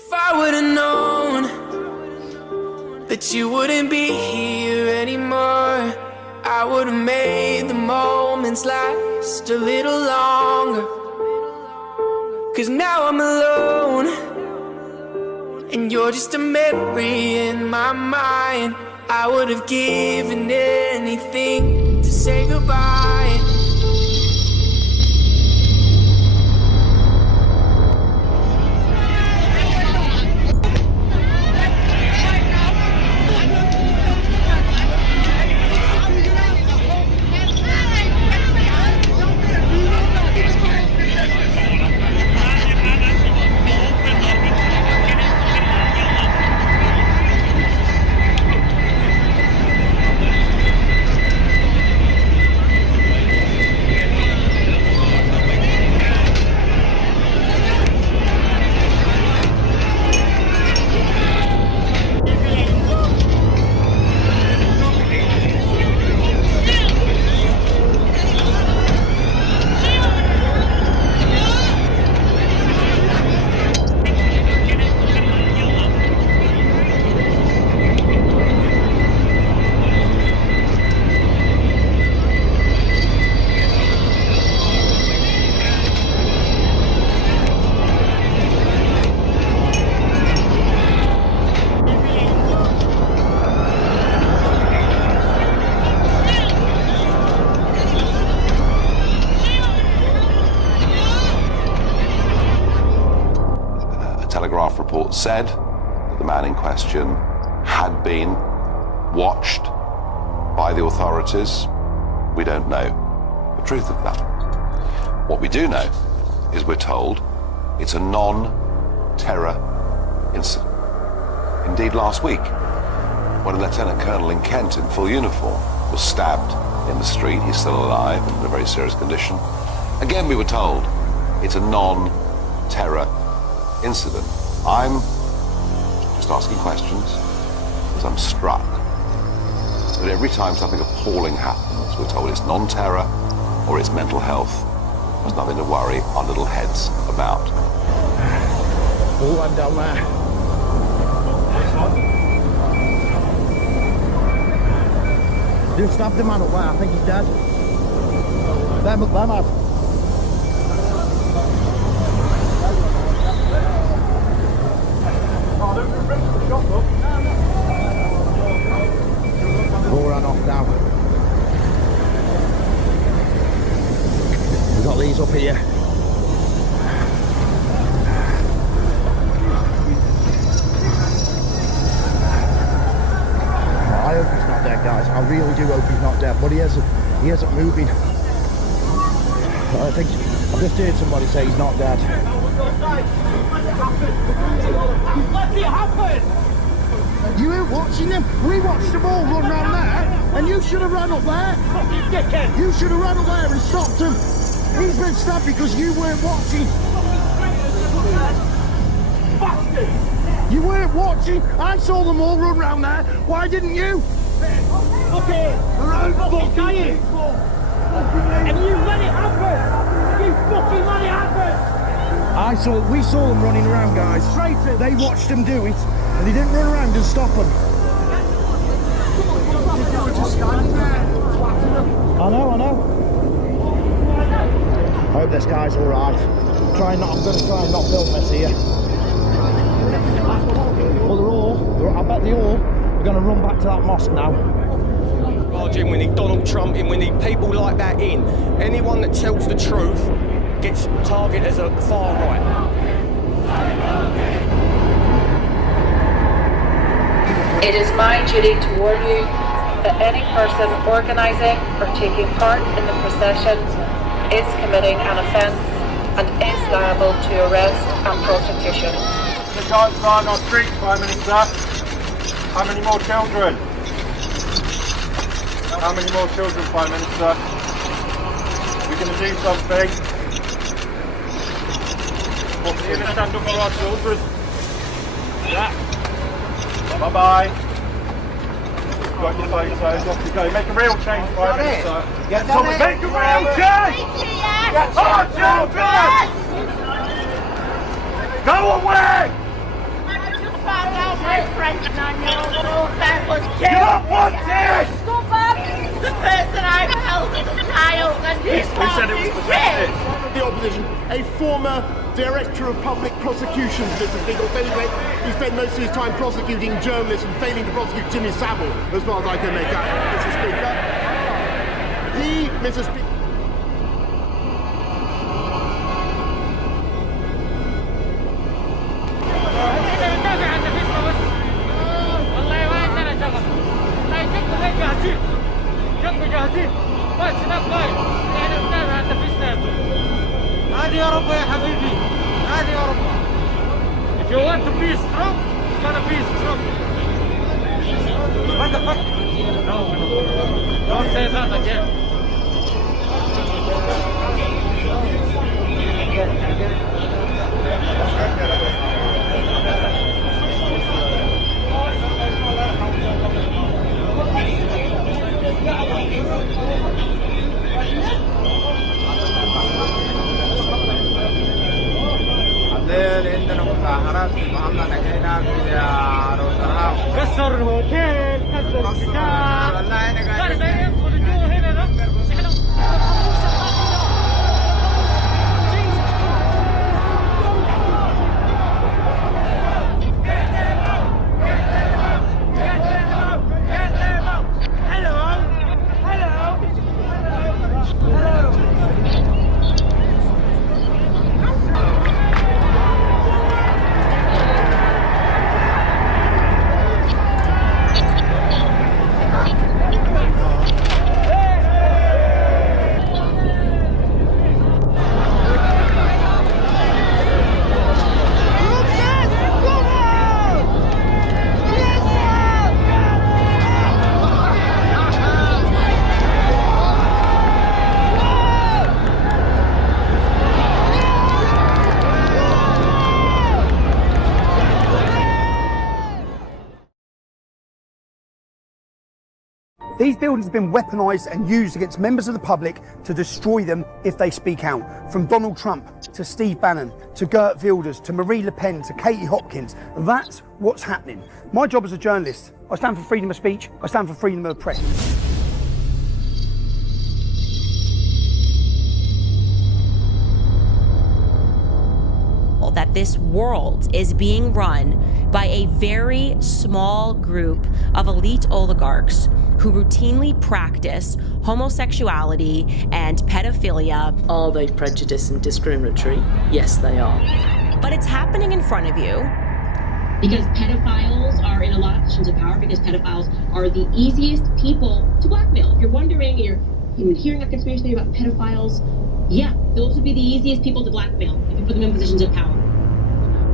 If I would've known that you wouldn't be here anymore, I would've made the moments last a little longer. 'Cause now I'm alone, and you're just a memory in my mind. I would've given anything to say goodbye. Telegraph report said that the man in question had been watched by the authorities. We don't know the truth of that. What we do know is we're told it's a non-terror incident. Indeed, last week, when a lieutenant colonel in Kent in full uniform was stabbed in the street, he's still alive and in a very serious condition. Again, we were told it's a non-terror incident. I'm just asking questions because I'm struck that every time something appalling happens, we're told it's non-terror or it's mental health. There's nothing to worry our little heads about. Oh, I'm down there. They stabbed the man up there. I think he's dead. Them up there, man. All ran off now. We've got these up here. I hope he's not dead, guys. I really do hope he's not dead, but he isn't moving. I think I've just heard somebody say he's not dead. Let it happen! You weren't watching them. We watched them all run round there, and you should have run up there. Fucking dickhead! You should have run up there and stopped him. He's been stabbed because you weren't watching. Bastard! You weren't watching. I saw them all run round there. Why didn't you? Look here! Fucking dying! And you let it happen! You fucking let it happen! We saw them running around, guys. Traitors! They watched them do it, and they didn't run around and stop them. I know. I hope this guy's all right. I'm going to try and not film this here. Well, I bet they all are going to run back to that mosque now. We need Donald Trump in, we need people like that in. Anyone that tells the truth gets targeted as a far right. It is my duty to warn you that any person organising or taking part in the procession is committing an offence and is liable to arrest and prosecution. The guys lying on streets, Prime Minister. How many more children? How many more children, Prime Minister? We're going to do something. What's going to stand up for our children? Yeah. Bye-bye. Got your photos, off you go. Make a real change, Prime Minister. Get someone, make a real change! Get our children! Go away! 29-year-old daughter was killed. You don't want this! Stop up! The person I've held as a child and his said it was pathetic. The opposition, a former director of public prosecutions, Mr. Speaker. Anyway, he spent most of his time prosecuting journalists and failing to prosecute Jimmy Savile, as far as I can make out, Mr. Speaker. He, Mr. Speaker. هذه أوروبا يا حبيبي، هذه أوروبا. If you want to be strong, you gotta be strong. What the fuck? No, don't say that again. عندنا مظاهرات في محمد هنا في روتردام. كسر الهوتيل، كسر البتاع. والله انا قاعد يدخل جوا هنا. These buildings have been weaponised and used against members of the public to destroy them if they speak out. From Donald Trump to Steve Bannon to Geert Wilders to Marie Le Pen to Katie Hopkins. That's what's happening. My job as a journalist, I stand for freedom of speech, I stand for freedom of the press. That this world is being run by a very small group of elite oligarchs who routinely practice homosexuality and pedophilia. Are they prejudiced and discriminatory? Yes, they are. But it's happening in front of you. Because pedophiles are in a lot of positions of power, because pedophiles are the easiest people to blackmail. If you're wondering, you're hearing a conspiracy theory about pedophiles, yeah, those would be the easiest people to blackmail if you put them in positions of power.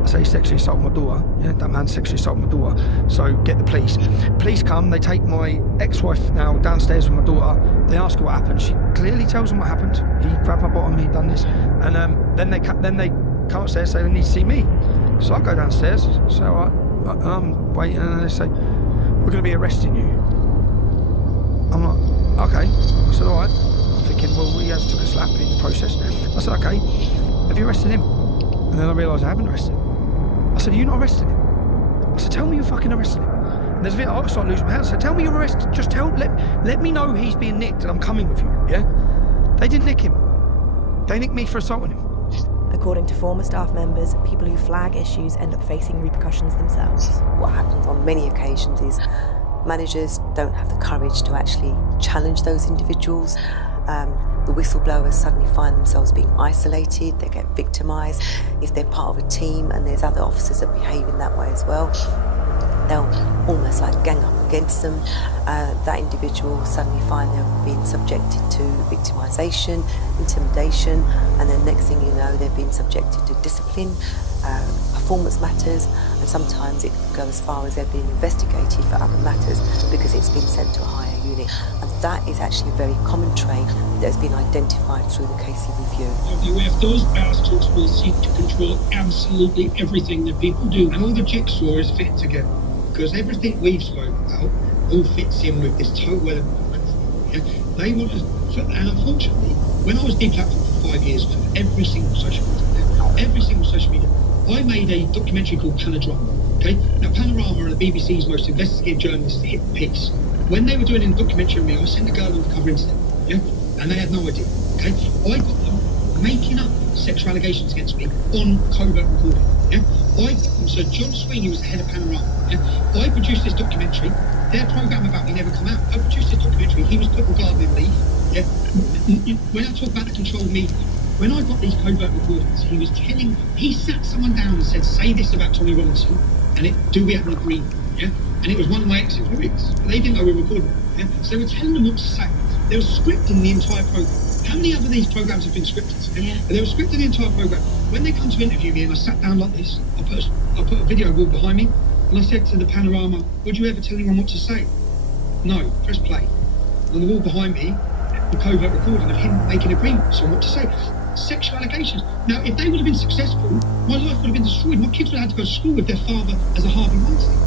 I say he sexually assaulted my daughter. Yeah, that man sexually assaulted my daughter. So get the police. Police come, they take my ex-wife now downstairs with my daughter. They ask her what happened. She clearly tells them what happened. He grabbed my bottom, he'd done this. And then they come upstairs, say they need to see me. So I go downstairs, so I'm waiting, and they say, we're going to be arresting you. I'm like, okay. I said, all right. I'm thinking, well, he has took a slap in the process. I said, okay, have you arrested him? And then I realised I haven't arrested him. I said, are you not arresting him? I said, tell me you're fucking arresting him. And there's a bit, I started losing my hands. I said, tell me you're arrested. Just let me know he's being nicked and I'm coming with you, yeah? They didn't nick him. They nicked me for assaulting him. According to former staff members, people who flag issues end up facing repercussions themselves. What happens on many occasions is managers don't have the courage to actually challenge those individuals. The whistleblowers suddenly find themselves being isolated, they get victimised. If they're part of a team and there's other officers that behave in that way as well, they'll almost like gang up against them. That individual suddenly find they're being subjected to victimisation, intimidation, and then next thing you know, they're being subjected to discipline, performance matters, and sometimes it goes as far as they're being investigated for other matters because it's been sent to a higher unit. And that is actually a very common trait that has been identified through the Casey review. WF, those bastards will seek to control absolutely everything that people do. And all the jigsaw is fit together because everything we've spoken about all fits in with this total element of they want us, and unfortunately, when I was deplatformed for 5 years for every single social media, I made a documentary called Panorama. Okay, now Panorama are the BBC's most investigative journalists hit piece. When they were doing a documentary on me, I sent a girl undercover into them, yeah, and they had no idea. Okay, I got them making up sexual allegations against me on covert recording. Yeah, so John Sweeney was the head of Panorama. Yeah? I produced this documentary. Their programme about me never come out. I produced this documentary. He was put on gardening leave. Yeah? When I talk about the controlled media, when I got these covert recordings, he sat someone down and said, say this about Tommy Robinson, and do we have an agreement? Yeah? And it was one of my ex-employees. But they didn't know we were recording. Yeah? So they were telling them what to say. They were scripting the entire programme. How many other of these programmes have been scripted? Yeah. They were scripting the entire programme. When they come to interview me and I sat down like this, I put a video wall behind me and I said to the Panorama, would you ever tell anyone what to say? No, press play. On the wall behind me, the covert recording of him making agreements on what to say. Sexual allegations. Now, if they would have been successful, my life would have been destroyed. My kids would have had to go to school with their father as a Harvey Weinstein.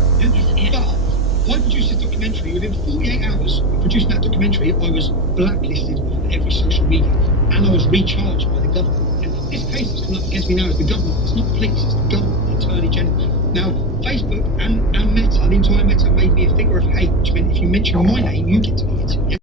Yeah? But I produced this documentary. Within 48 hours of producing that documentary, I was blacklisted on every social media, and I was recharged by the government. And this case that's come up against me now is the government. It's not the police, it's the government, the Attorney General. Now, Facebook and Meta, the entire Meta, made me a figure of hate, which meant if you mention my name, you get deleted.